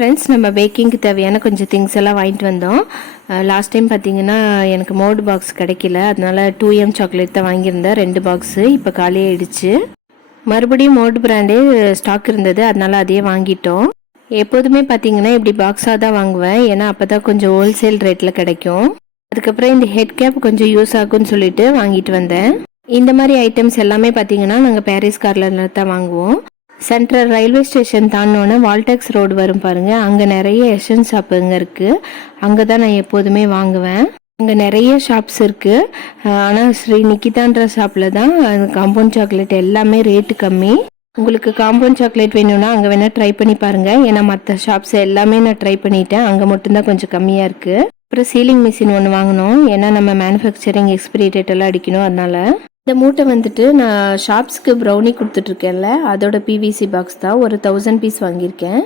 Friends, நம்ம பேக்கிங்க்கு தேவையான கொஞ்சம் திங்ஸ் எல்லாம் வாங்கிட்டு வந்தோம். லாஸ்ட் டைம் பார்த்தீங்கன்னா எனக்கு மோல்டு பாக்ஸ் கிடைக்கல, அதனால 2M சாக்லேட் தான் வாங்கியிருந்தேன் 2 பாக்ஸு. இப்போ காலியாகிடுச்சு. மறுபடியும் மோல்டு பிராண்டே ஸ்டாக் இருந்தது, அதனால அதையே வாங்கிட்டோம். எப்போதுமே பார்த்தீங்கன்னா இப்படி பாக்ஸாக தான் வாங்குவேன், ஏன்னா அப்போ தான் கொஞ்சம் ஹோல்சேல் ரேட்டில் கிடைக்கும். அதுக்கப்புறம் இந்த ஹெட் கேப் கொஞ்சம் யூஸ் ஆகும்னு சொல்லிட்டு வாங்கிட்டு வந்தேன். இந்த மாதிரி ஐட்டம்ஸ் எல்லாமே பார்த்தீங்கன்னா நாங்கள் பாரிஸ் கார்லரில் தான் வாங்குவோம். Central railway station தாண்டினோன்னே Waltax road வரும் பாருங்கள், அங்கே நிறைய எஷன் ஷாப்புங்க இருக்குது. அங்கே தான் நான் எப்போதுமே வாங்குவேன். அங்கே நிறைய ஷாப்ஸ் இருக்குது. ஆனால் ஸ்ரீ நிக்கிதான்ற ஷாப்பில் தான் காம்பவுண்ட் சாக்லேட் எல்லாமே ரேட்டு கம்மி. உங்களுக்கு காம்பவுண்ட் சாக்லேட் வேணும்னா அங்கே வேணால் ட்ரை பண்ணி பாருங்கள். ஏன்னா மற்ற ஷாப்ஸ் எல்லாமே நான் ட்ரை பண்ணிட்டேன், அங்கே மட்டும்தான் கொஞ்சம் கம்மியாக இருக்குது. அப்புறம் சீலிங் மிஷின் ஒன்று வாங்கினோம், ஏன்னா நம்ம மேனுஃபேக்சரிங் எக்ஸ்பிரி டேட் எல்லாம் அடிக்கணும். அதனால இந்த மூட்டை வந்துட்டு நான் ஷாப்ஸ்க்கு ப்ரௌனி கொடுத்துட்ருக்கேன்ல, அதோட PVC பாக்ஸ் தான். ஒரு 1000 பீஸ் வாங்கியிருக்கேன்.